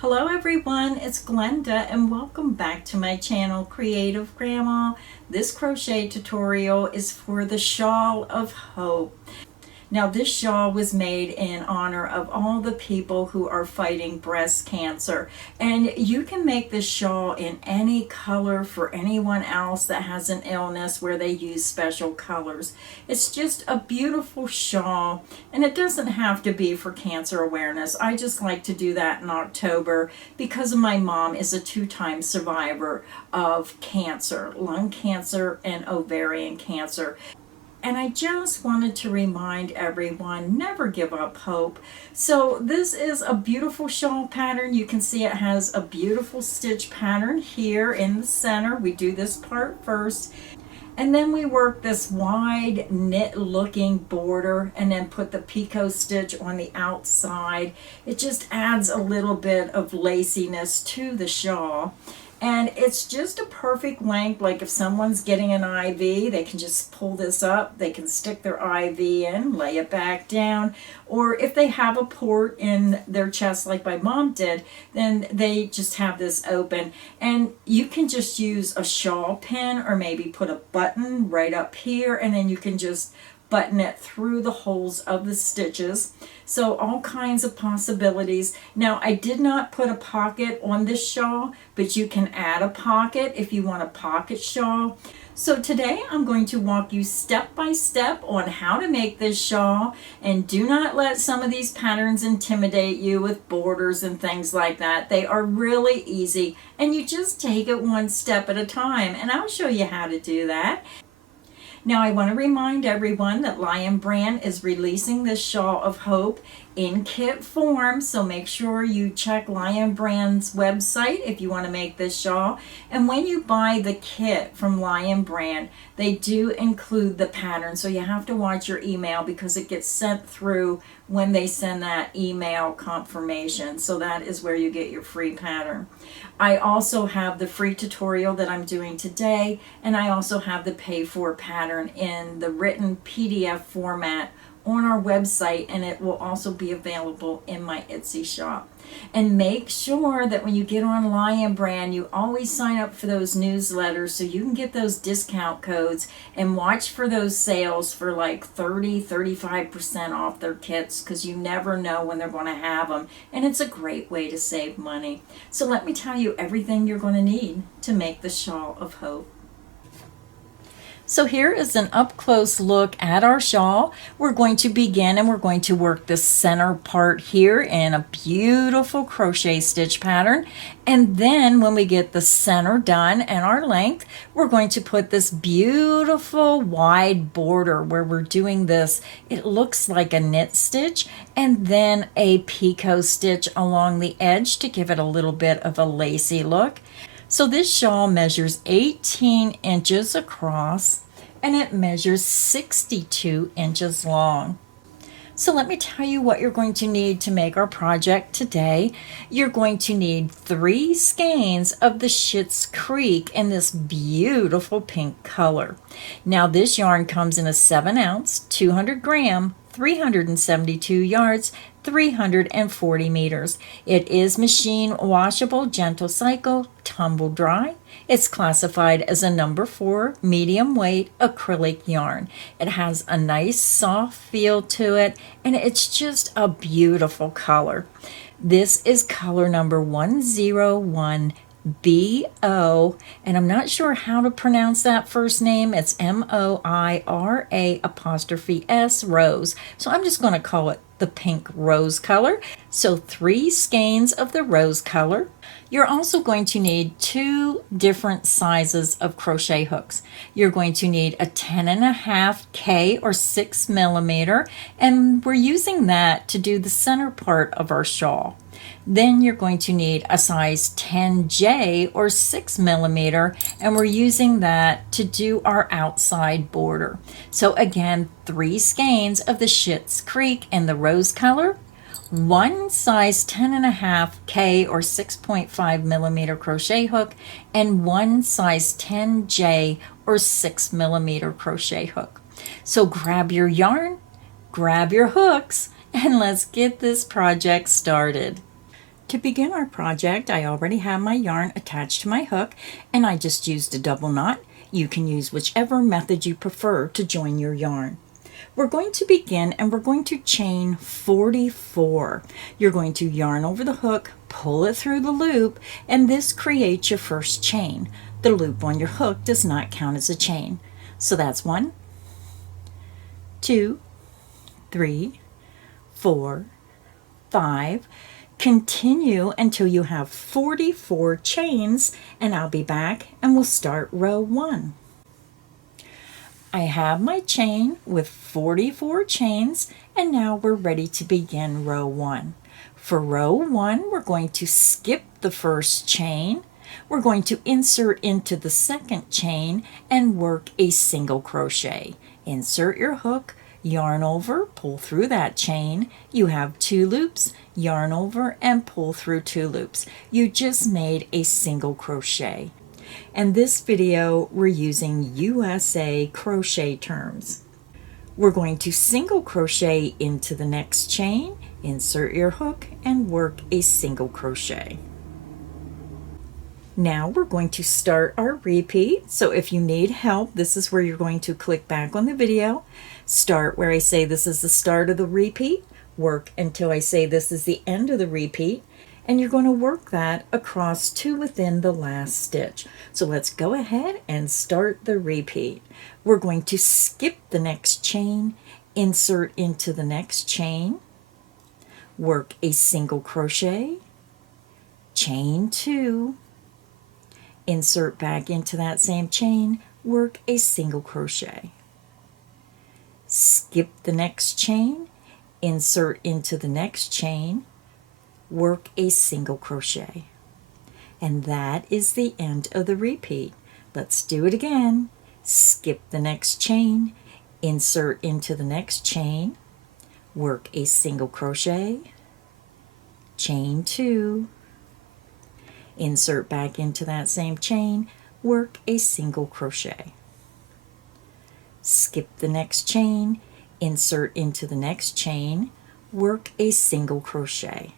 Hello everyone, it's Glenda and welcome back to my channel, Creative Grandma. This crochet tutorial is for the Shawl of Hope. Now this shawl was made in honor of all the people who are fighting breast cancer, and you can make this shawl in any color for anyone else that has an illness where they use special colors. It's just a beautiful shawl, and it doesn't have to be for cancer awareness. I just like to do that in October because my mom is a two-time survivor of cancer, lung cancer and ovarian cancer. And I just wanted to remind everyone, never give up hope. So this is a beautiful shawl pattern. You can see it has a beautiful stitch pattern here in the center. We do this part first. And then we work this wide knit looking border and then put the picot stitch on the outside. It just adds a little bit of laciness to the shawl. And it's just a perfect length. Like if someone's getting an IV, they can just pull this up. They can stick their IV in, lay it back down. Or if they have a port in their chest like my mom did, then they just have this open. And you can just use a shawl pin or maybe put a button right up here, and then you can just button it through the holes of the stitches. So all kinds of possibilities. Now I did not put a pocket on this shawl, but you can add a pocket if you want a pocket shawl. So today I'm going to walk you step by step on how to make this shawl, and do not let some of these patterns intimidate you with borders and things like that. They are really easy and you just take it one step at a time, and I'll show you how to do that. Now I want to remind everyone that Lion Brand is releasing this Shawl of Hope in kit form, so make sure you check Lion Brand's website if you want to make this shawl. And when you buy the kit from Lion Brand, they do include the pattern, so you have to watch your email because it gets sent through when they send that email confirmation. So that is where you get your free pattern. I also have the free tutorial that I'm doing today, and I also have the pay for pattern in the written PDF format on our website, and it will also be available in my Etsy shop. And make sure that when you get on Lion Brand, you always sign up for those newsletters so you can get those discount codes and watch for those sales for like 30-35% off their kits, because you never know when they're going to have them, and it's a great way to save money. So let me tell you everything you're going to need to make the Shawl of Hope. So here is an up-close look at our shawl. We're going to begin and we're going to work the center part here in a beautiful crochet stitch pattern. And then when we get the center done and our length, we're going to put this beautiful wide border where we're doing this. It looks like a knit stitch, and then a picot stitch along the edge to give it a little bit of a lacy look. So this shawl measures 18 inches across and it measures 62 inches long. So let me tell you what you're going to need to make our project today. You're going to need 3 skeins of the Schitt's Creek in this beautiful pink color. Now this yarn comes in a 7-ounce, 200 gram, 372 yards, 340 meters. It is machine washable, gentle cycle, tumble dry. It's classified as a number 4 medium weight acrylic yarn. It has a nice soft feel to it, and it's just a beautiful color. This is color number 101 B-O, and I'm not sure how to pronounce that first name. It's M-O-I-R-A'_S, rose. So I'm just going to call it the pink rose color. So 3 skeins of the rose color. You're also going to need 2 different sizes of crochet hooks. You're going to need a 10.5K or 6 millimeter, and we're using that to do the center part of our shawl. Then you're going to need a size 10J or 6 millimeter, and we're using that to do our outside border. So again, 3 skeins of the Schitt's Creek in the rose color, 1 size 10.5K or 6.5 millimeter crochet hook, and 1 size 10J or 6 millimeter crochet hook. So grab your yarn, grab your hooks, and let's get this project started. To begin our project, I already have my yarn attached to my hook, and I just used a double knot. You can use whichever method you prefer to join your yarn. We're going to begin and we're going to chain 44. You're going to yarn over the hook, pull it through the loop, and this creates your first chain. The loop on your hook does not count as a chain. So that's 1, 2, 3, 4, 5. Continue until you have 44 chains, and I'll be back and we'll start row 1. I have my chain with 44 chains, and now we're ready to begin row 1. For row 1, we're going to skip the first chain. We're going to insert into the second chain and work a single crochet. Insert your hook, yarn over, pull through that chain. You have 2 loops, yarn over and pull through 2 loops. You just made a single crochet. And this video we're using USA crochet terms. We're going to single crochet into the next chain, insert your hook and work a single crochet. Now we're going to start our repeat. So if you need help, this is where you're going to click back on the video. Start where I say this is the start of the repeat. Work until I say this is the end of the repeat. And you're going to work that across to within the last stitch. So let's go ahead and start the repeat. We're going to skip the next chain, insert into the next chain, work a single crochet, chain 2, insert back into that same chain, work a single crochet. Skip the next chain, insert into the next chain, work a single crochet. And that is the end of the repeat. Let's do it again. Skip the next chain, insert into the next chain, work a single crochet, chain 2, insert back into that same chain, work a single crochet. Skip the next chain, insert into the next chain, work a single crochet.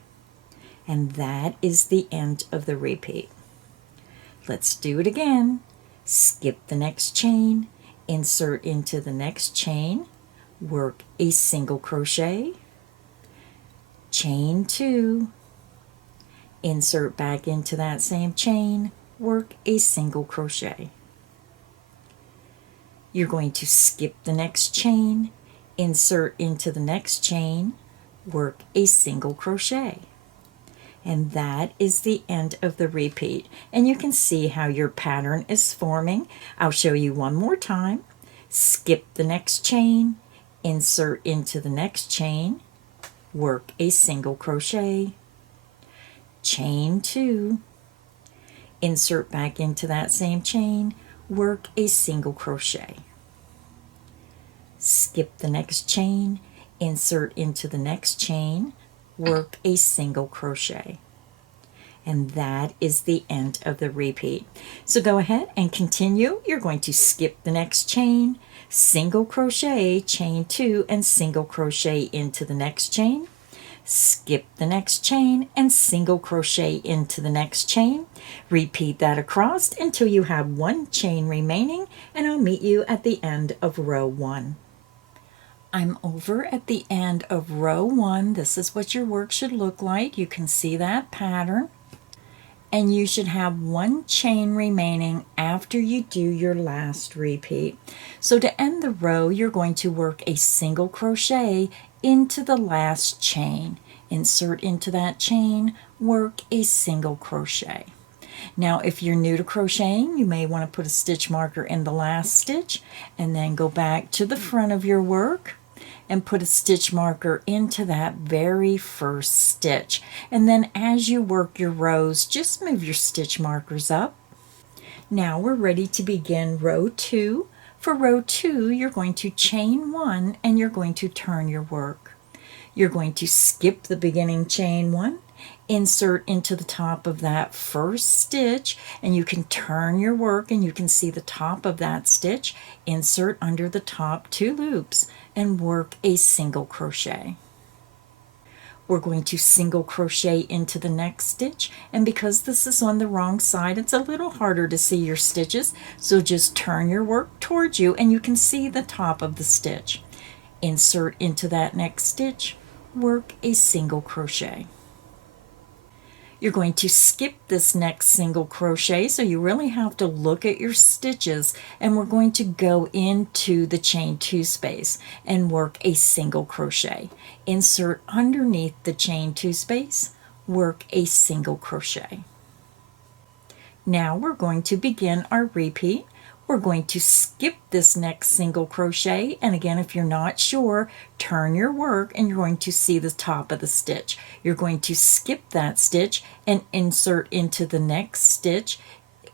And that is the end of the repeat. Let's do it again. Skip the next chain, insert into the next chain, work a single crochet, chain 2, insert back into that same chain, work a single crochet. You're going to skip the next chain, insert into the next chain, work a single crochet. And that is the end of the repeat. And you can see how your pattern is forming. I'll show you one more time. Skip the next chain, insert into the next chain, work a single crochet, chain 2, insert back into that same chain, work a single crochet. Skip the next chain, insert into the next chain, work a single crochet. And that is the end of the repeat. So go ahead and continue. You're going to skip the next chain, single crochet, chain 2, and single crochet into the next chain. Skip the next chain and single crochet into the next chain. Repeat that across until you have 1 chain remaining, and I'll meet you at the end of row 1. I'm over at the end of row 1. This is what your work should look like. You can see that pattern. And you should have 1 chain remaining after you do your last repeat. So to end the row, you're going to work a single crochet into the last chain. Insert into that chain, work a single crochet. Now, if you're new to crocheting, you may want to put a stitch marker in the last stitch and then go back to the front of your work and put a stitch marker into that very first stitch. And then as you work your rows, just move your stitch markers up. Now we're ready to begin row 2. For row 2, you're going to chain 1 and you're going to turn your work. You're going to skip the beginning chain 1, insert into the top of that first stitch, and you can turn your work and you can see the top of that stitch. Insert under the top 2 loops and work a single crochet. we're going to single crochet into the next stitch, and because this is on the wrong side, it's a little harder to see your stitches, so just turn your work towards you and you can see the top of the stitch. Insert into that next stitch, work a single crochet. You're going to skip this next single crochet, so you really have to look at your stitches, and we're going to go into the chain 2 space and work a single crochet. Insert underneath the chain 2 space, work a single crochet. Now we're going to begin our repeat. We're going to skip this next single crochet, and again, if you're not sure, turn your work and you're going to see the top of the stitch. You're going to skip that stitch and insert into the next stitch,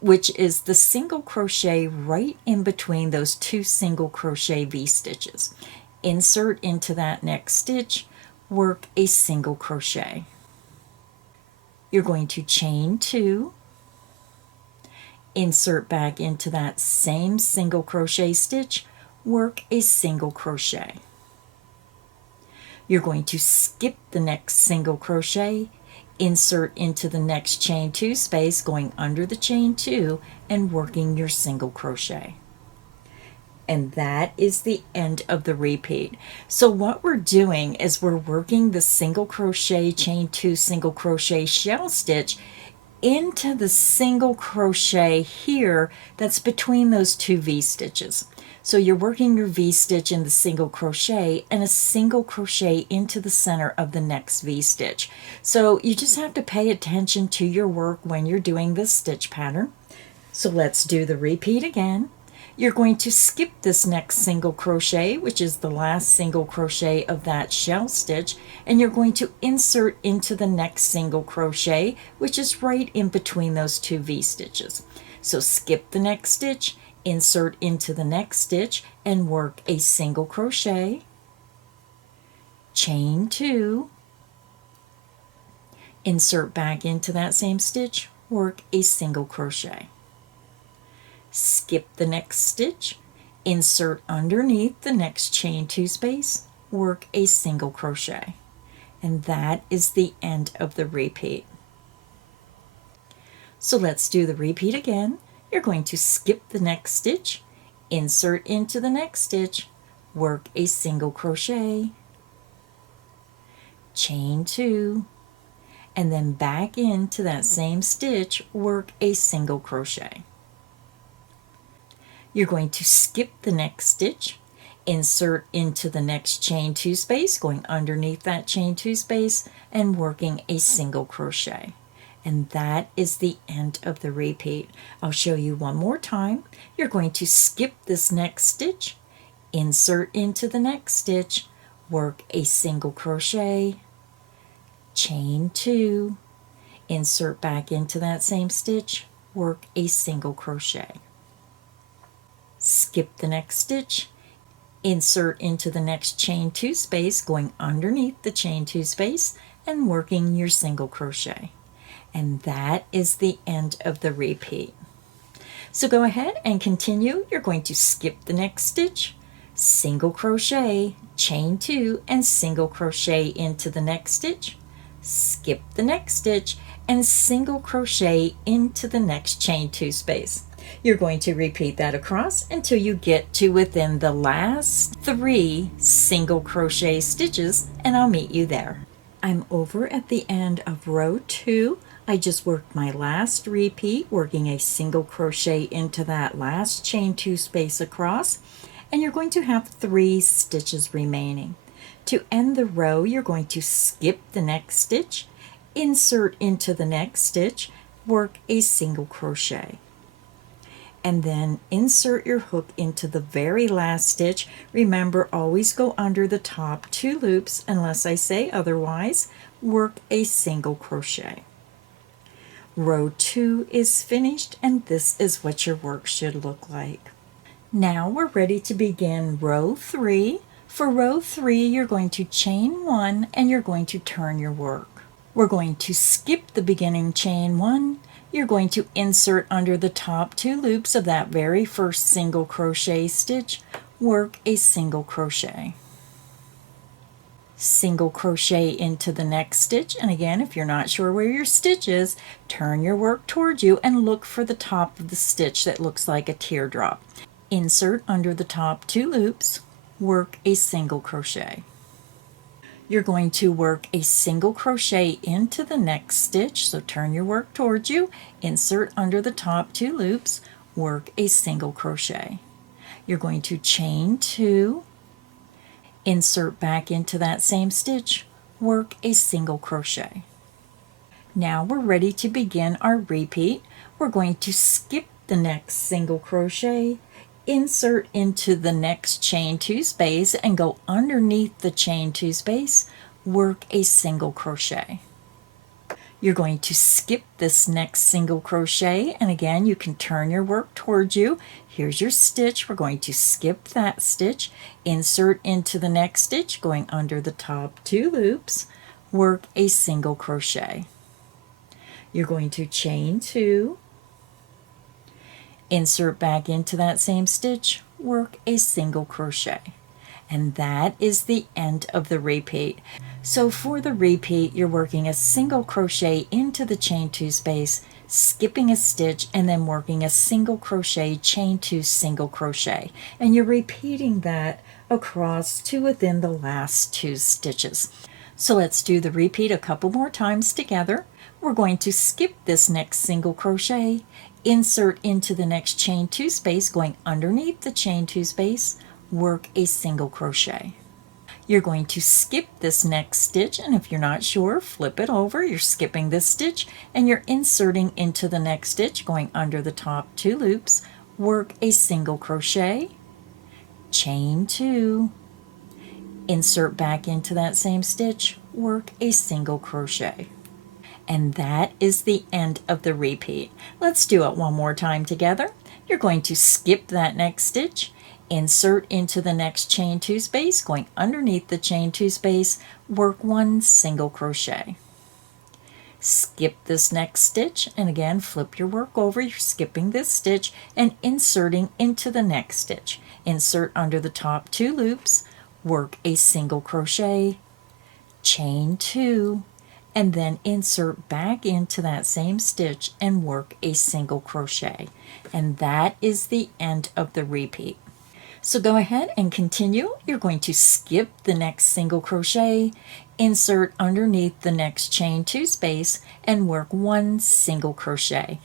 which is the single crochet right in between those 2 single crochet V-stitches. Insert into that next stitch, work a single crochet. You're going to chain 2, insert back into that same single crochet stitch, work a single crochet. You're going to skip the next single crochet, insert into the next chain 2 space, going under the chain 2 and working your single crochet. And that is the end of the repeat. So what we're doing is we're working the single crochet, chain 2, single crochet, shell stitch into the single crochet here that's between those 2 V-stitches. So you're working your V-stitch in the single crochet and a single crochet into the center of the next V-stitch. So you just have to pay attention to your work when you're doing this stitch pattern. So let's do the repeat again. You're going to skip this next single crochet, which is the last single crochet of that shell stitch, and you're going to insert into the next single crochet, which is right in between those 2 V-stitches. So skip the next stitch, insert into the next stitch, and work a single crochet, chain 2, insert back into that same stitch, work a single crochet. Skip the next stitch, insert underneath the next chain 2 space, work a single crochet. And that is the end of the repeat. So let's do the repeat again. You're going to skip the next stitch, insert into the next stitch, work a single crochet, chain 2, and then back into that same stitch, work a single crochet. You're going to skip the next stitch, insert into the next chain 2 space, going underneath that chain 2 space and working a single crochet. And that is the end of the repeat. I'll show you one more time. You're going to skip this next stitch, insert into the next stitch, work a single crochet, chain 2, insert back into that same stitch, work a single crochet. Skip the next stitch, insert into the next chain 2 space, going underneath the chain 2 space and working your single crochet. And that is the end of the repeat. So go ahead and continue. You're going to skip the next stitch, single crochet, chain 2, and single crochet into the next stitch, skip the next stitch, and single crochet into the next chain 2 space. You're going to repeat that across until you get to within the last 3 single crochet stitches, and I'll meet you there. I'm over at the end of row 2. I just worked my last repeat, working a single crochet into that last chain 2 space across, and you're going to have 3 stitches remaining. To end the row, you're going to skip the next stitch, insert into the next stitch, work a single crochet, and then insert your hook into the very last stitch. Remember, always go under the top 2 loops unless I say otherwise. Work a single crochet. Row 2 is finished, and this is what your work should look like. Now we're ready to begin row 3. For row 3, you're going to chain 1 and you're going to turn your work. We're going to skip the beginning chain 1. You're going to insert under the top 2 loops of that very first single crochet stitch, work a single crochet. single crochet into the next stitch. And again, if you're not sure where your stitch is, turn your work towards you and look for the top of the stitch that looks like a teardrop. Insert under the top 2 loops, work a single crochet. You're going to work a single crochet into the next stitch, so turn your work towards you, insert under the top 2 loops, work a single crochet. You're going to chain 2, insert back into that same stitch, work a single crochet. Now we're ready to begin our repeat. We're going to skip the next single crochet, insert into the next chain 2 space and go underneath the chain 2 space, work a single crochet. You're going to skip this next single crochet, and again you can turn your work towards you. Here's your stitch. We're going to skip that stitch, insert into the next stitch, going under the top 2 loops, work a single crochet. You're going to chain 2, insert back into that same stitch, work a single crochet. And that is the end of the repeat. So for the repeat, you're working a single crochet into the chain 2 space, skipping a stitch, and then working a single crochet, chain 2, single crochet. And you're repeating that across to within the last 2 stitches. So let's do the repeat a couple more times together. We're going to skip this next single crochet, insert into the next chain 2 space, going underneath the chain 2 space, work a single crochet. You're going to skip this next stitch, and if you're not sure, flip it over. You're skipping this stitch and you're inserting into the next stitch, going under the top 2 loops, work a single crochet, chain 2, insert back into that same stitch, work a single crochet. And that is the end of the repeat. Let's do it one more time together. You're going to skip that next stitch, insert into the next chain 2 space, going underneath the chain 2 space, work 1 single crochet. Skip this next stitch, and again flip your work over. You're skipping this stitch and inserting into the next stitch. Insert under the top 2 loops, work a single crochet, chain 2, and then insert back into that same stitch and work a single crochet. And that is the end of the repeat. So go ahead and continue. You're going to skip the next single crochet, insert underneath the next chain 2 space, and work 1 single crochet.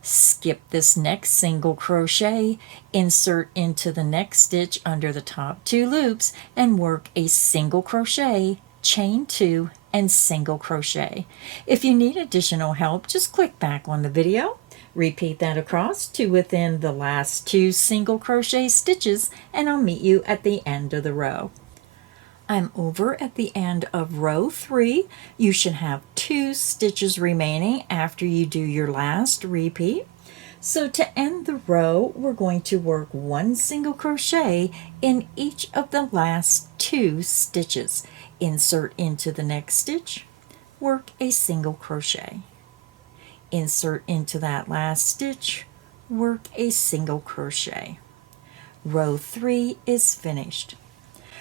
Skip this next single crochet, insert into the next stitch under the top 2 loops, and work a single crochet, chain 2, and single crochet. If you need additional help, just click back on the video. Repeat that across to within the last 2 single crochet stitches, and I'll meet you at the end of the row. I'm over at the end of row 3. You should have 2 stitches remaining after you do your last repeat. So to end the row, we're going to work 1 single crochet in each of the last 2 stitches. Insert into the next stitch, work a single crochet. Insert into that last stitch, work a single crochet. Row 3 is finished.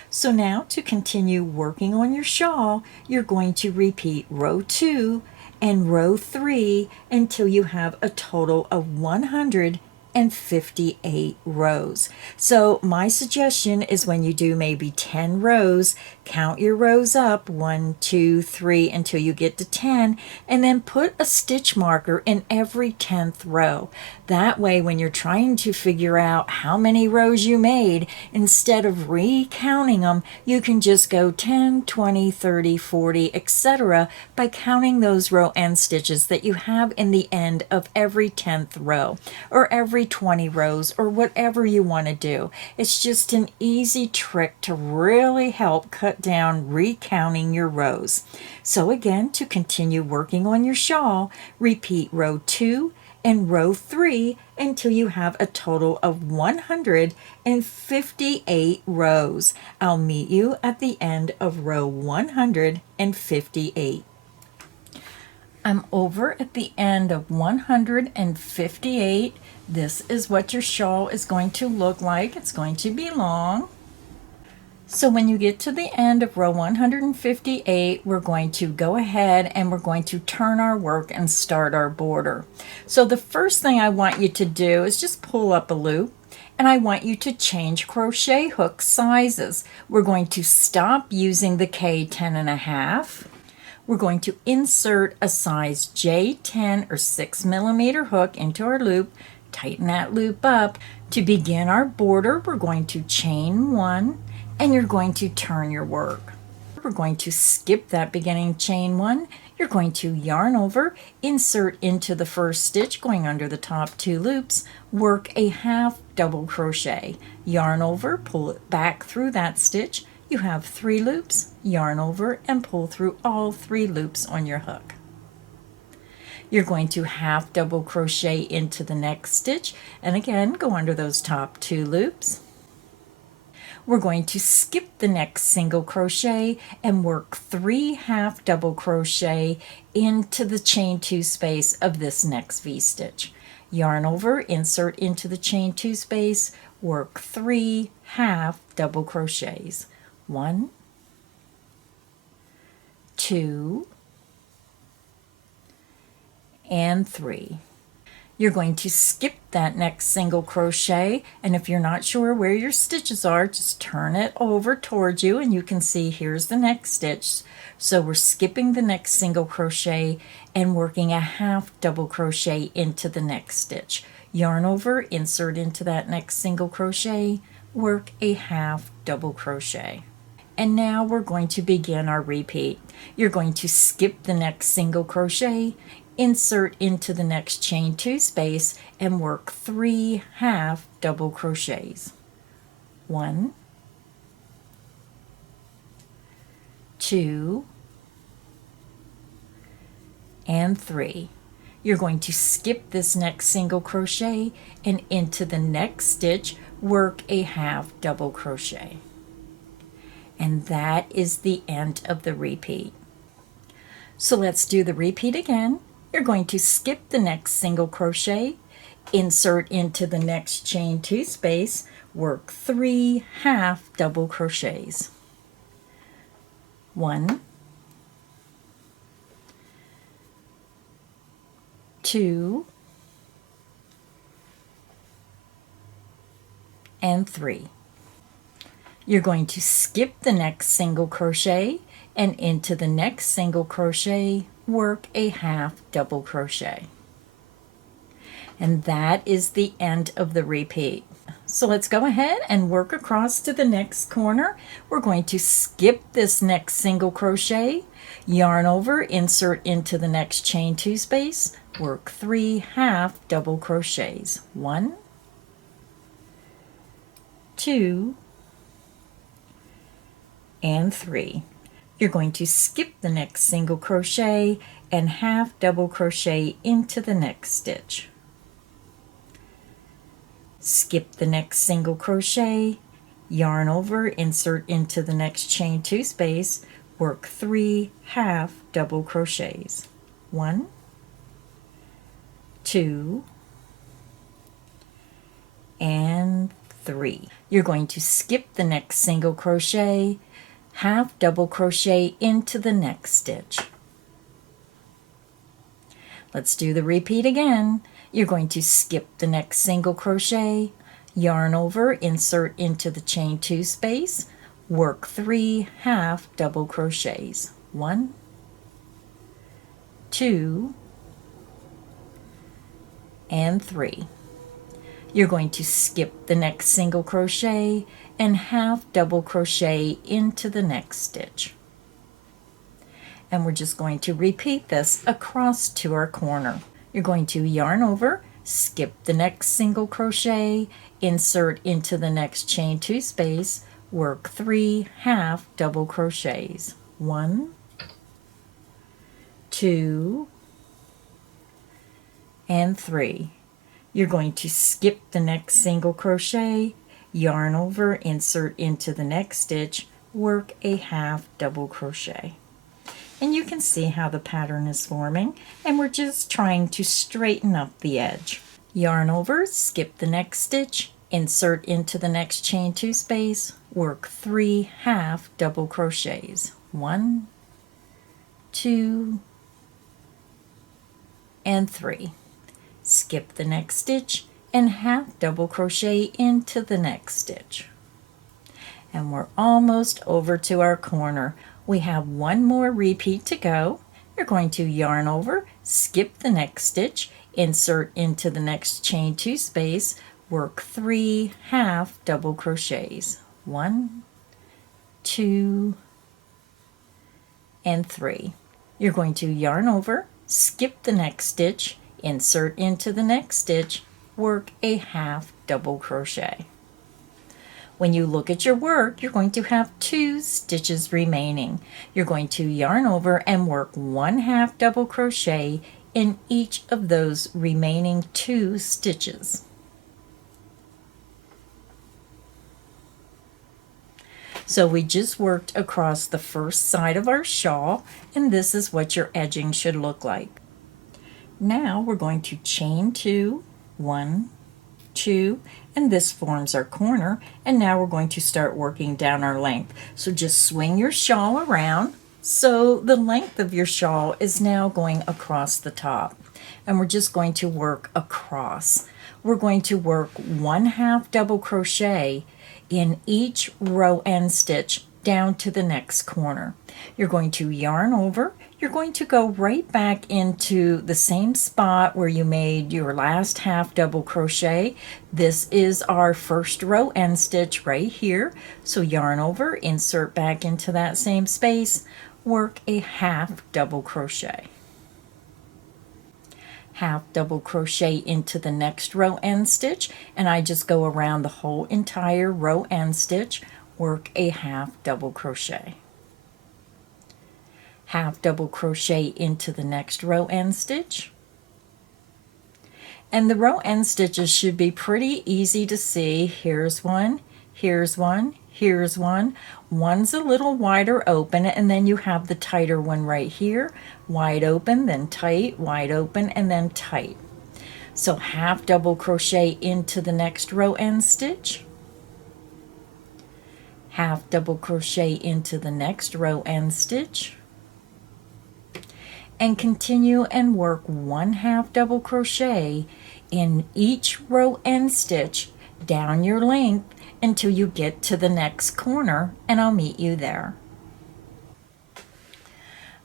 So now to continue working on your shawl, you're going to repeat row 2 and row 3 until you have a total of 158 rows. So my suggestion is when you do maybe 10 rows, count your rows up 1, 2, 3 until you get to 10, and then put a stitch marker in every 10th row. That way when you're trying to figure out how many rows you made, instead of recounting them, you can just go 10, 20, 30, 40, etc. by counting those row end stitches that you have in the end of every 10th row or every 20 rows or whatever you want to do. It's just an easy trick to really help cut down recounting your rows. So again, to continue working on your shawl, repeat row 2 and row 3 until you have a total of 158 rows. I'll meet you at the end of row 158. I'm over at the end of 158. This is what your shawl is going to look like. It's going to be long. So when you get to the end of row 158, we're going to go ahead and we're going to turn our work and start our border. So the first thing I want you to do is just pull up a loop, and I want you to change crochet hook sizes. We're going to stop using the K10.5. We're going to insert a size J10 or 6mm hook into our loop, tighten that loop up. To begin our border, we're going to chain 1, and you're going to turn your work. We're going to skip that beginning chain 1. You're going to yarn over, insert into the first stitch going under the top 2 loops, work a half double crochet, yarn over, pull it back through that stitch. You have 3 loops, yarn over and pull through all 3 loops on your hook. You're going to half double crochet into the next stitch, and again go under those top 2 loops. We're going to skip the next single crochet and work 3 half double crochet into the chain 2 space of this next V-stitch. Yarn over, insert into the chain 2 space, work 3 half double crochets. 1, 2, and 3. You're going to skip that next single crochet, and if you're not sure where your stitches are, just turn it over towards you and you can see here's the next stitch. So we're skipping the next single crochet and working a half double crochet into the next stitch. Yarn over, insert into that next single crochet, work a half double crochet. And now we're going to begin our repeat. You're going to skip the next single crochet, insert into the next chain 2 space and work 3 half double crochets. 1, 2, and 3. You're going to skip this next single crochet and into the next stitch work a half double crochet. And that is the end of the repeat. So let's do the repeat again. You're going to skip the next single crochet, insert into the next chain 2 space, work 3 half double crochets. 1, 2, and 3. You're going to skip the next single crochet and into the next single crochet, work a half double crochet. And that is the end of the repeat. So let's go ahead and work across to the next corner. We're going to skip this next single crochet, yarn over, insert into the next chain 2 space, work 3 half double crochets. 1, 2, and 3. You're going to skip the next single crochet and half double crochet into the next stitch. Skip the next single crochet, yarn over, insert into the next chain 2 space, work 3 half double crochets. 1, 2, and 3. You're going to skip the next single crochet, half double crochet into the next stitch. Let's do the repeat again. You're going to skip the next single crochet, yarn over, insert into the chain 2 space, work 3 half double crochets. 1, 2, and 3. You're going to skip the next single crochet and half double crochet into the next stitch. And we're just going to repeat this across to our corner. You're going to yarn over, skip the next single crochet, insert into the next chain 2 space, work 3 half double crochets. 1, 2, and 3. You're going to skip the next single crochet, yarn over, insert into the next stitch, work a half double crochet. And you can see how the pattern is forming, and we're just trying to straighten up the edge. Yarn over, skip the next stitch, insert into the next chain 2 space, work 3 half double crochets. 1, 2, and 3. Skip the next stitch and half double crochet into the next stitch. And we're almost over to our corner. We have one more repeat to go. You're going to yarn over, skip the next stitch, insert into the next chain 2 space, work 3 half double crochets. 1, 2, and 3. You're going to yarn over, skip the next stitch, insert into the next stitch, work a half double crochet. When you look at your work, you're going to have 2 stitches remaining. You're going to yarn over and work 1 half double crochet in each of those remaining 2 stitches. So we just worked across the first side of our shawl, and this is what your edging should look like. Now we're going to chain 2, 1, 2, and this forms our corner, and now we're going to start working down our length. So just swing your shawl around. So the length of your shawl is now going across the top, and we're just going to work across. We're going to work 1 half double crochet in each row end stitch down to the next corner. You're going to yarn over. You're going to go right back into the same spot where you made your last half double crochet. This is our first row end stitch right here. So yarn over, insert back into that same space, work a half double crochet. Half double crochet into the next row end stitch, and I just go around the whole entire row end stitch, work a half double crochet. Half double crochet into the next row end stitch. And the row end stitches should be pretty easy to see. Here's one, here's one, here's one. One's a little wider open, and then you have the tighter one right here. Wide open, then tight, wide open, and then tight. So half double crochet into the next row end stitch. Half double crochet into the next row end stitch. And continue and work 1 half double crochet in each row end stitch down your length until you get to the next corner, and I'll meet you there.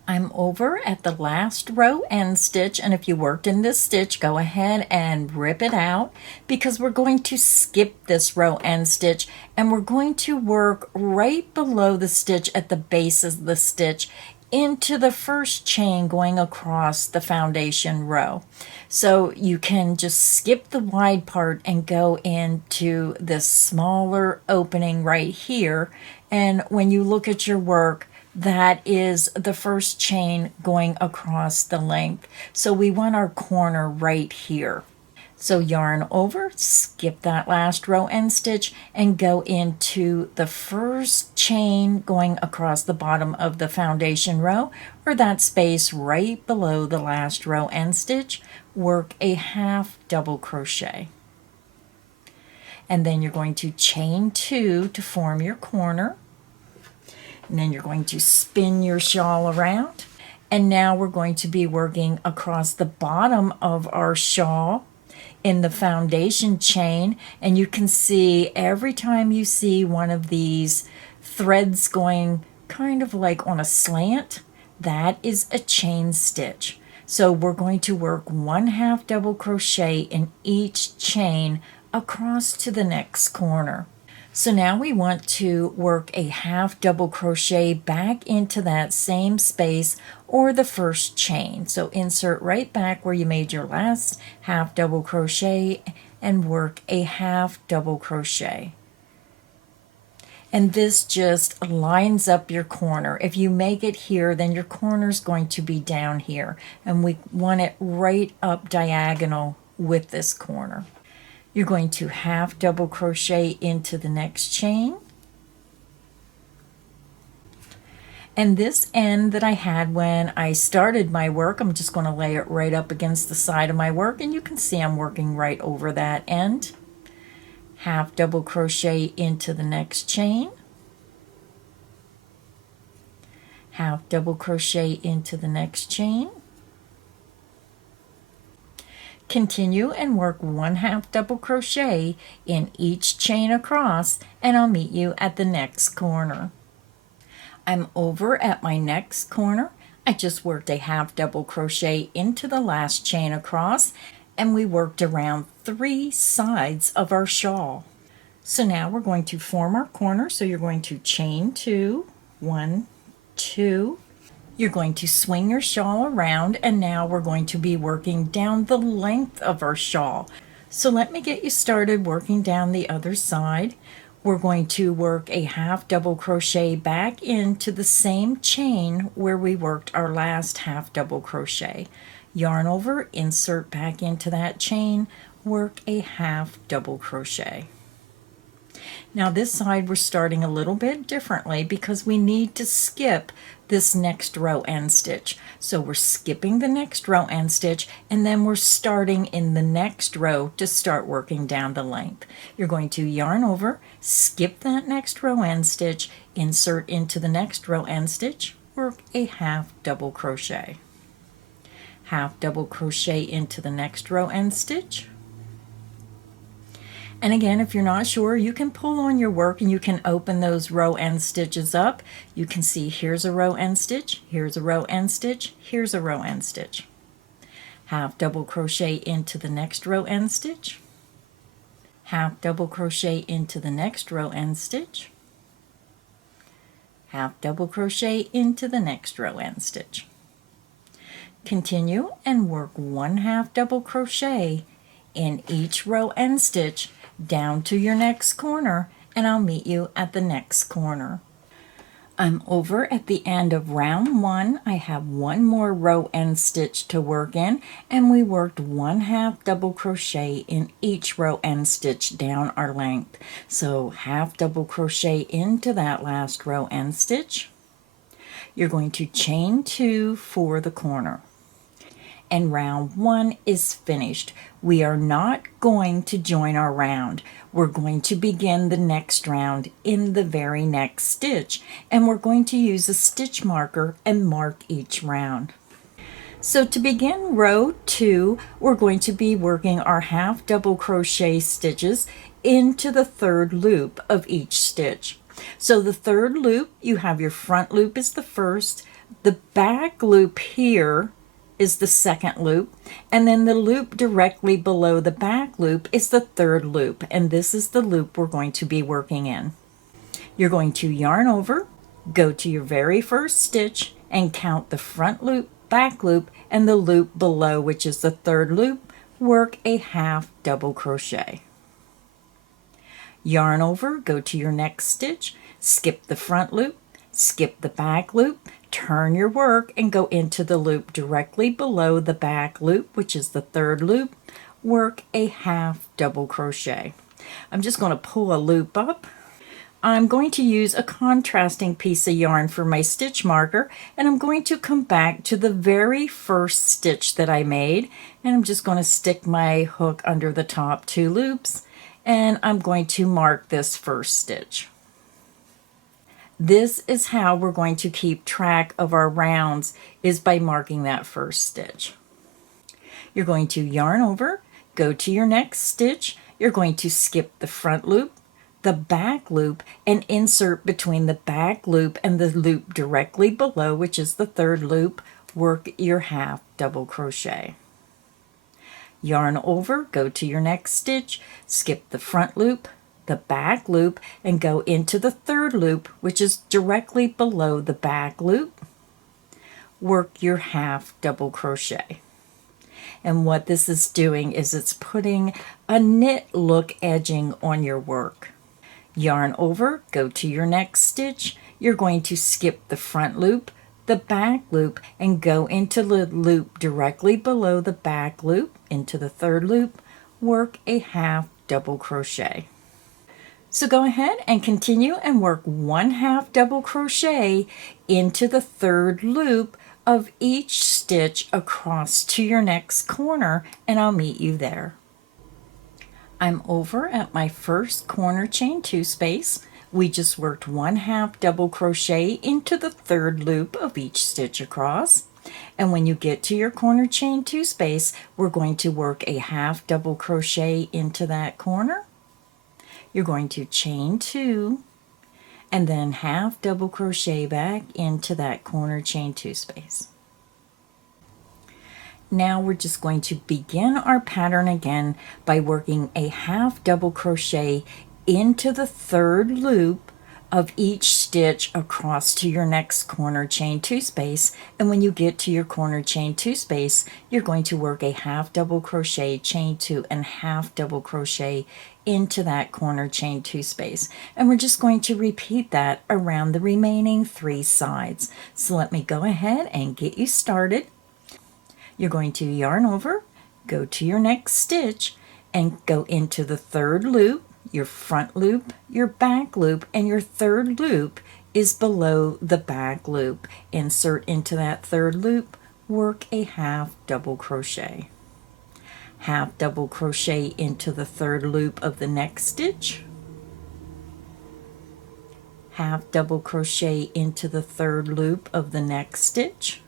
I'm over at the last row end stitch, and if you worked in this stitch, go ahead and rip it out, because we're going to skip this row end stitch and we're going to work right below the stitch at the base of the stitch into the first chain going across the foundation row. So you can just skip the wide part and go into this smaller opening right here, and when you look at your work, that is the first chain going across the length. So we want our corner right here. So yarn over, skip that last row end stitch, and go into the first chain going across the bottom of the foundation row, or that space right below the last row end stitch. Work a half double crochet. And then you're going to chain 2 to form your corner. And then you're going to spin your shawl around. And now we're going to be working across the bottom of our shawl in the foundation chain, and you can see every time you see one of these threads going kind of like on a slant, that is a chain stitch. So we're going to work 1 half double crochet in each chain across to the next corner. So now we want to work a half double crochet back into that same space or the first chain. So insert right back where you made your last half double crochet and work a half double crochet. And this just lines up your corner. If you make it here, then your corner is going to be down here, and we want it right up diagonal with this corner. You're going to half double crochet into the next chain. And this end that I had when I started my work, I'm just going to lay it right up against the side of my work, and you can see I'm working right over that end. Half double crochet into the next chain. half double crochet into the next chain, continue and work 1/2 double crochet in each chain across, and I'll meet you at the next corner. I'm over at my next corner. I just worked a 1/2 double crochet into the last chain across, and we worked around 3 sides of our shawl. So now we're going to form our corner. So you're going to chain 2, 1, 2. You're going to swing your shawl around, and now we're going to be working down the length of our shawl. So let me get you started working down the other side. We're going to work a 1/2 double crochet back into the same chain where we worked our last 1/2 double crochet. Yarn over, insert back into that chain, work a 1/2 double crochet. Now this side we're starting a little bit differently because we need to skip this next row end stitch. So we're skipping the next row end stitch, and then we're starting in the next row to start working down the length. You're going to yarn over, skip that next row end stitch, insert into the next row end stitch, work a 1/2 double crochet. 1/2 double crochet into the next row end stitch. And again, if you're not sure, you can pull on your work and you can open those row end stitches up. You can see here's a row end stitch, here's a row end stitch, here's a row end stitch. 1/2 double crochet into the next row end stitch. 1/2 double crochet into the next row end stitch. 1/2 double crochet into the next row end stitch. Continue and work 1/2 double crochet in each row end stitch down to your next corner, and I'll meet you at the next corner. I'm over at the end of round 1. I have one more row end stitch to work in, and we worked 1/2 double crochet in each row end stitch down our length. So 1/2 double crochet into that last row end stitch. You're going to chain 2 for the corner. And round 1 is finished. We are not going to join our round. We're going to begin the next round in the very next stitch, and we're going to use a stitch marker and mark each round. So to begin row 2, we're going to be working our 1/2 double crochet stitches into the 3rd loop of each stitch. So the 3rd loop, you have your front loop is the first, the back loop here is the 2nd loop, and then the loop directly below the back loop is the 3rd loop, and this is the loop we're going to be working in. You're going to yarn over, go to your very first stitch, and count the front loop, back loop, and the loop below, which is the 3rd loop. Work a 1/2 double crochet. Yarn over, go to your next stitch, skip the front loop, skip the back loop, turn your work and go into the loop directly below the back loop, which is the 3rd loop. Work a 1/2 double crochet. I'm just going to pull a loop up. I'm going to use a contrasting piece of yarn for my stitch marker, and I'm going to come back to the very first stitch that I made, and I'm just going to stick my hook under the top 2 loops, and I'm going to mark this first stitch. This is how we're going to keep track of our rounds, is by marking that first stitch. You're going to yarn over, go to your next stitch, you're going to skip the front loop, the back loop, and insert between the back loop and the loop directly below, which is the 3rd loop. Work your 1/2 double crochet. Yarn over, go to your next stitch, skip the front loop, the back loop, and go into the 3rd loop, which is directly below the back loop. Work your 1/2 double crochet. And what this is doing is it's putting a knit look edging on your work. Yarn over, go to your next stitch. You're going to skip the front loop, the back loop, and go into the loop directly below the back loop into the 3rd loop. Work a 1/2 double crochet. So go ahead and continue and work 1/2 double crochet into the 3rd loop of each stitch across to your next corner, and I'll meet you there. I'm over at my first corner chain 2 space. We just worked 1/2 double crochet into the 3rd loop of each stitch across. And when you get to your corner chain 2 space, we're going to work a 1/2 double crochet into that corner. You're going to chain 2 and then 1/2 double crochet back into that corner chain 2 space. Now we're just going to begin our pattern again by working a 1/2 double crochet into the 3rd loop of each stitch across to your next corner chain 2 space. And when you get to your corner chain 2 space, you're going to work a 1/2 double crochet, chain 2, and 1/2 double crochet into that corner chain 2 space. And we're just going to repeat that around the remaining 3 sides. So let me go ahead and get you started. You're going to yarn over, go to your next stitch, and go into the 3rd loop, your front loop, your back loop, and your 3rd loop is below the back loop. Insert into that 3rd loop, work a 1/2 double crochet. 1/2 double crochet into the 3rd loop of the next stitch. 1/2 double crochet into the 3rd loop of the next stitch.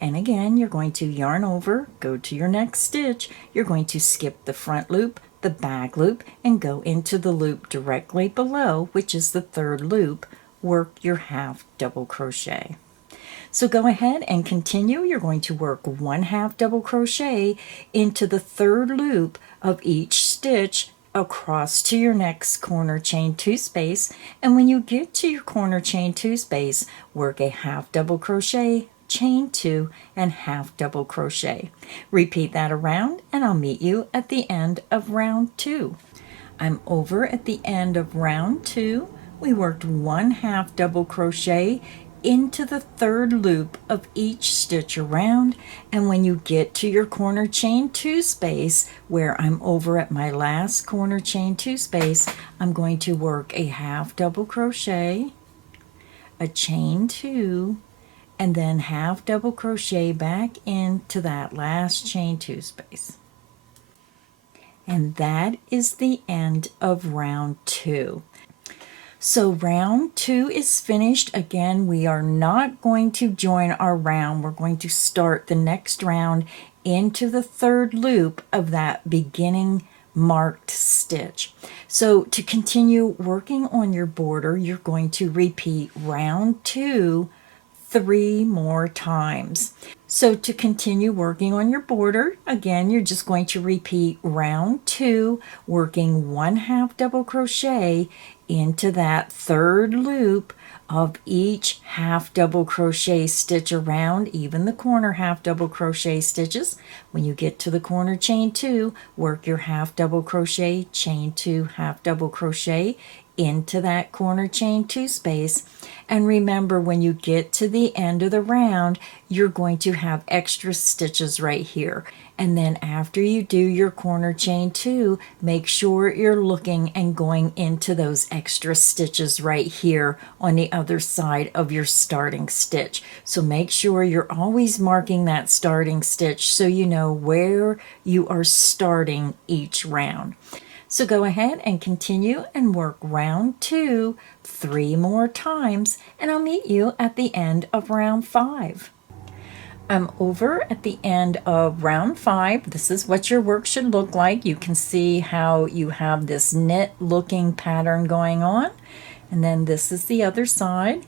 And again, you're going to yarn over, go to your next stitch. You're going to skip the front loop, the back loop, and go into the loop directly below, which is the 3rd loop. Work your 1/2 double crochet. So go ahead and continue. You're going to work 1/2 double crochet into the 3rd loop of each stitch across to your next corner chain 2 space. And when you get to your corner chain 2 space, work a 1/2 double crochet, chain 2, and 1/2 double crochet. Repeat that around, and I'll meet you at the end of round 2. I'm over at the end of round 2. We worked 1/2 double crochet into the 3rd loop of each stitch around, and when you get to your corner chain 2 space, where I'm over at my last corner chain 2 space, I'm going to work a 1/2 double crochet, a chain 2, and then 1/2 double crochet back into that last chain 2 space. And that is the end of round 2. So round 2 is finished. Again, we are not going to join our round. We're going to start the next round into the 3rd loop of that beginning marked stitch. So to continue working on your border, you're going to repeat round 2 3 more times. So to continue working on your border, again, you're just going to repeat round 2, working 1/2 double crochet into that 3rd loop of each 1/2 double crochet stitch around, even the corner 1/2 double crochet stitches. When you get to the corner chain 2, work your 1/2 double crochet, chain 2, 1/2 double crochet into that corner chain 2 space. And remember, when you get to the end of the round, you're going to have extra stitches right here. And then after you do your corner chain 2, make sure you're looking and going into those extra stitches right here on the other side of your starting stitch. So make sure you're always marking that starting stitch so you know where you are starting each round. So go ahead and continue and work round 2 3 more times, and I'll meet you at the end of round 5. I'm over at the end of round 5. This is what your work should look like. You can see how you have this knit looking pattern going on, and then this is the other side.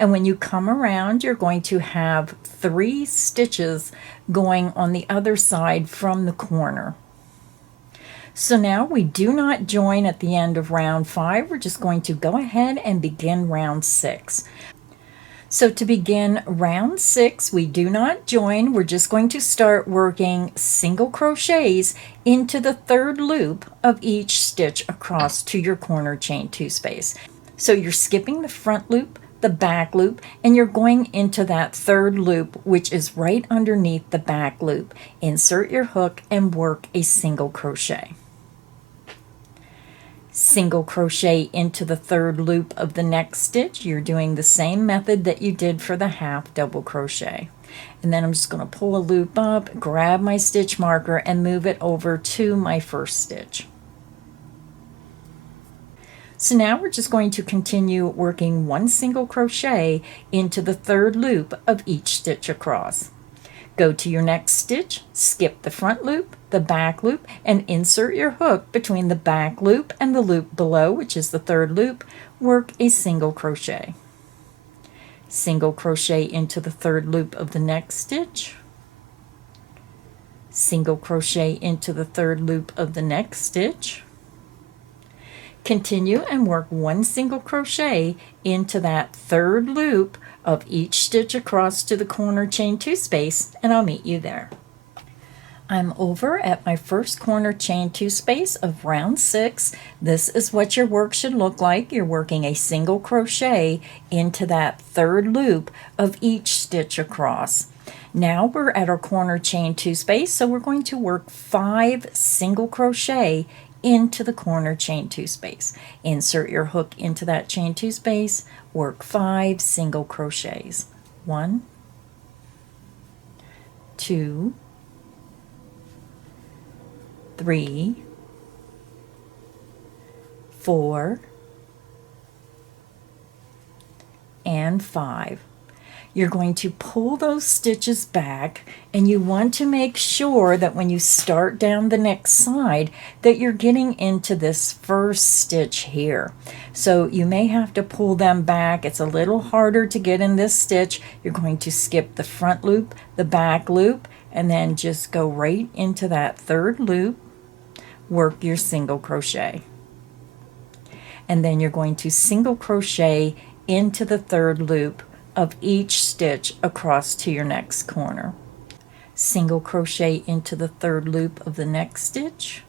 And when you come around, you're going to have 3 stitches going on the other side from the corner. So now we do not join at the end of round 5. We're just going to go ahead and begin round 6. So to begin round 6, we do not join. We're just going to start working single crochets into the 3rd loop of each stitch across to your corner chain 2 space. So you're skipping the front loop, the back loop, and you're going into that 3rd loop, which is right underneath the back loop. Insert your hook and work a single crochet. Single crochet into the 3rd loop of the next stitch. You're doing the same method that you did for the 1/2 double crochet. And then I'm just going to pull a loop up, grab my stitch marker, and move it over to my first stitch. So now we're just going to continue working 1 single crochet into the 3rd loop of each stitch across. Go to your next stitch, skip the front loop, the back loop, and insert your hook between the back loop and the loop below, which is the 3rd loop. Work a single crochet. Single crochet into the 3rd loop of the next stitch. Single crochet into the 3rd loop of the next stitch. Continue and work 1 single crochet into that 3rd loop of each stitch across to the corner chain 2 space, and I'll meet you there. I'm over at my first corner chain 2 space of round 6. This is what your work should look like. You're working a single crochet into that 3rd loop of each stitch across. Now we're at our corner chain 2 space, so we're going to work 5 single crochet into the corner chain 2 space. Insert your hook into that chain 2 space, work 5 single crochets. 1, 2, 3, 4, and 5. You're going to pull those stitches back, and you want to make sure that when you start down the next side that you're getting into this first stitch here. So you may have to pull them back. It's a little harder to get in this stitch. You're going to skip the front loop, the back loop, and then just go right into that 3rd loop. Work your single crochet. And then you're going to single crochet into the 3rd loop of each stitch across to your next corner. Single crochet into the 3rd loop of the next stitch.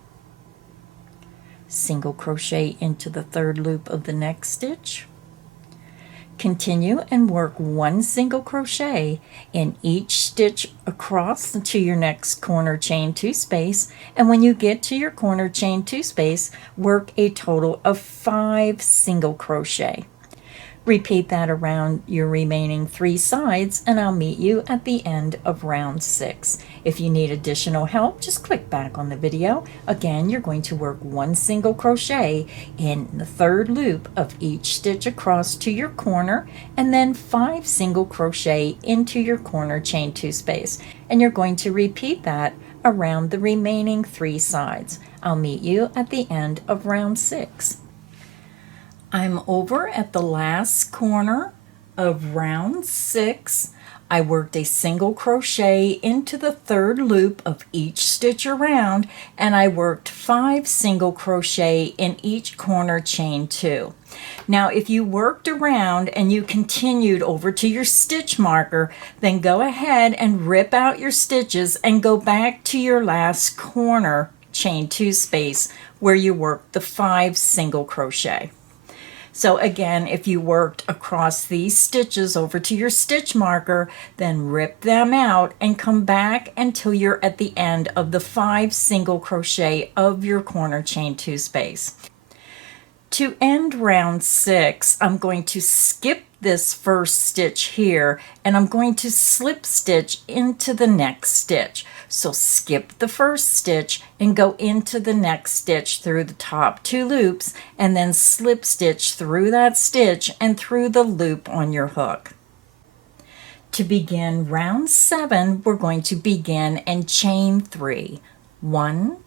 Single crochet into the 3rd loop of the next stitch. Continue and work 1 single crochet in each stitch across to your next corner chain 2 space, and when you get to your corner chain 2 space, work a total of 5 single crochet. Repeat that around your remaining 3 sides, and I'll meet you at the end of round 6. If you need additional help, just click back on the video. Again, you're going to work 1 single crochet in the 3rd loop of each stitch across to your corner, and then 5 single crochet into your corner chain 2 space. And you're going to repeat that around the remaining 3 sides. I'll meet you at the end of round 6. I'm over at the last corner of round 6. I worked a single crochet into the 3rd loop of each stitch around, and I worked 5 single crochet in each corner chain 2. Now if you worked around and you continued over to your stitch marker, then go ahead and rip out your stitches and go back to your last corner chain 2 space where you worked the 5 single crochet. So again, if you worked across these stitches over to your stitch marker, then rip them out and come back until you're at the end of the 5 single crochet of your corner chain 2 space. To end round 6, I'm going to skip this first stitch here, and I'm going to slip stitch into the next stitch. So skip the first stitch and go into the next stitch through the top 2 loops, and then slip stitch through that stitch and through the loop on your hook. To begin round 7, we're going to begin and chain 3. 1,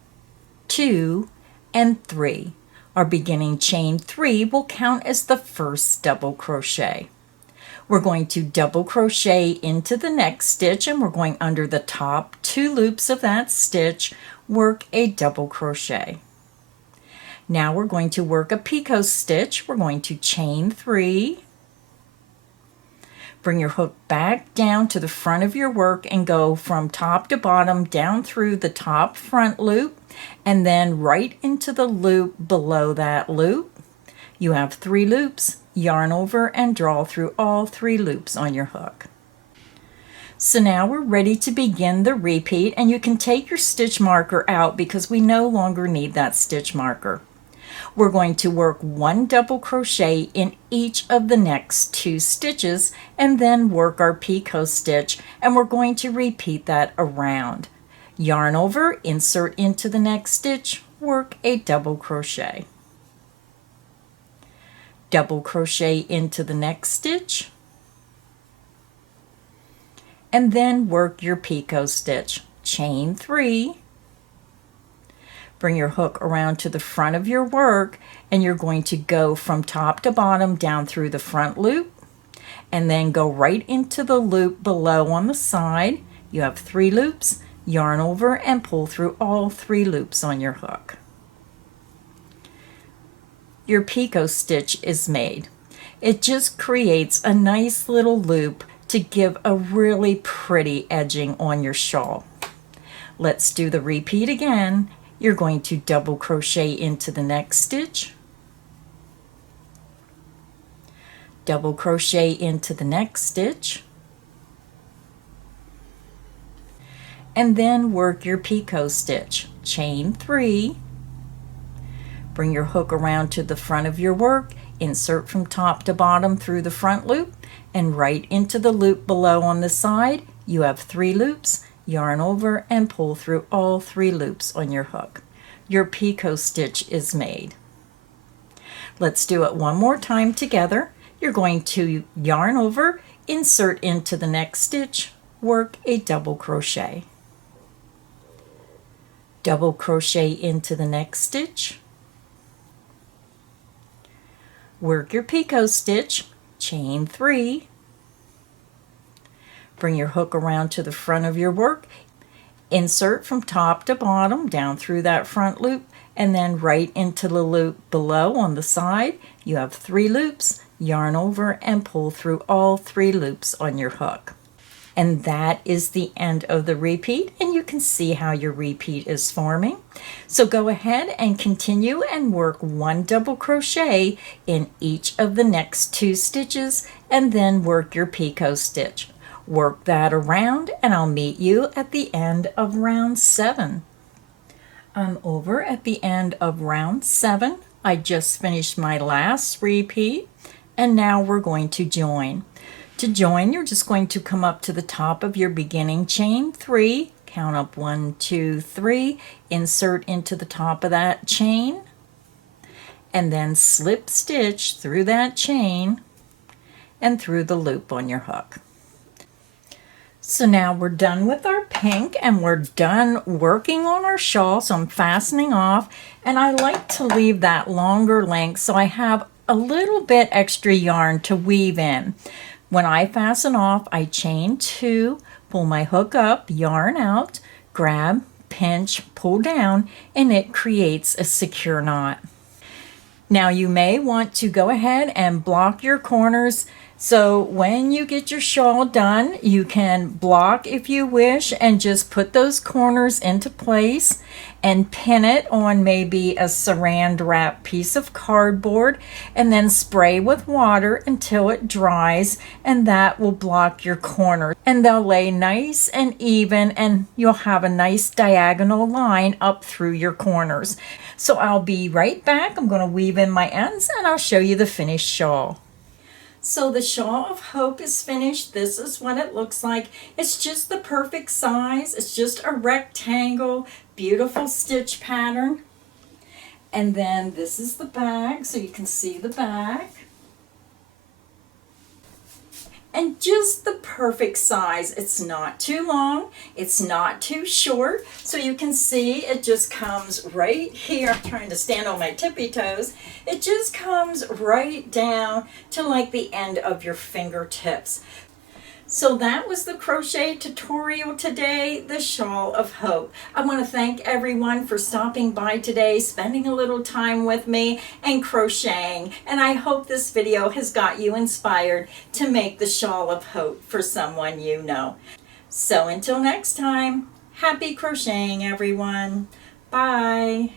2, and 3. Our beginning chain 3 will count as the first double crochet. We're going to double crochet into the next stitch, and we're going under the top 2 loops of that stitch, work a double crochet. Now we're going to work a picot stitch. We're going to chain 3, bring your hook back down to the front of your work and go from top to bottom down through the top front loop, and then right into the loop below that loop. You have 3 loops. Yarn over and draw through all 3 loops on your hook. So now we're ready to begin the repeat, and you can take your stitch marker out because we no longer need that stitch marker. We're going to work 1 double crochet in each of the next 2 stitches and then work our picot stitch, and we're going to repeat that around. Yarn over, insert into the next stitch, work a double crochet. double crochet into the next stitch, and then work your picot stitch. Chain 3, bring your hook around to the front of your work, and you're going to go from top to bottom down through the front loop, and then go right into the loop below on the side. You have 3 loops, yarn over and pull through all 3 loops on your hook. Your picot stitch is made. It just creates a nice little loop to give a really pretty edging on your shawl. Let's do the repeat again. You're going to double crochet into the next stitch, double crochet into the next stitch, and then work your picot stitch. Chain 3, bring your hook around to the front of your work, insert from top to bottom through the front loop, and right into the loop below on the side. You have 3 loops, yarn over and pull through all 3 loops on your hook. Your picot stitch is made. Let's do it one more time together. You're going to yarn over, insert into the next stitch, work a double crochet. Double crochet into the next stitch, work your picot stitch, chain 3, bring your hook around to the front of your work, insert from top to bottom down through that front loop, and then right into the loop below on the side. You have 3 loops, yarn over and pull through all 3 loops on your hook. And that is the end of the repeat, and you can see how your repeat is forming. So go ahead and continue and work 1 double crochet in each of the next 2 stitches, and then work your picot stitch. Work that around, and I'll meet you at the end of round 7. I'm over at the end of round 7. I just finished my last repeat, and now we're going to join. To join, you're just going to come up to the top of your beginning chain 3, count up 1, 2, 3, insert into the top of that chain, and then slip stitch through that chain and through the loop on your hook. So now we're done with our pink, and we're done working on our shawl. So I'm fastening off, and I like to leave that longer length so I have a little bit extra yarn to weave in. When I fasten off, I chain 2, pull my hook up, yarn out, grab, pinch, pull down, and it creates a secure knot. Now you may want to go ahead and block your corners. So when you get your shawl done, you can block if you wish and just put those corners into place and pin it on maybe a saran wrap piece of cardboard, and then spray with water until it dries, and that will block your corners, and they'll lay nice and even, and you'll have a nice diagonal line up through your corners. So I'll be right back. I'm going to weave in my ends, and I'll show you the finished shawl. So the Shawl of Hope is finished. This is what it looks like. It's just the perfect size. It's just a rectangle, beautiful stitch pattern. And then this is the bag, so you can see the bag. And just the perfect size. It's not too long, it's not too short, so you can see it just comes right here. I'm trying to stand on my tippy toes. It just comes right down to like the end of your fingertips. So that was the crochet tutorial today, the Shawl of Hope. I want to thank everyone for stopping by today, spending a little time with me and crocheting. And I hope this video has got you inspired to make the Shawl of Hope for someone you know. So until next time, happy crocheting everyone. Bye.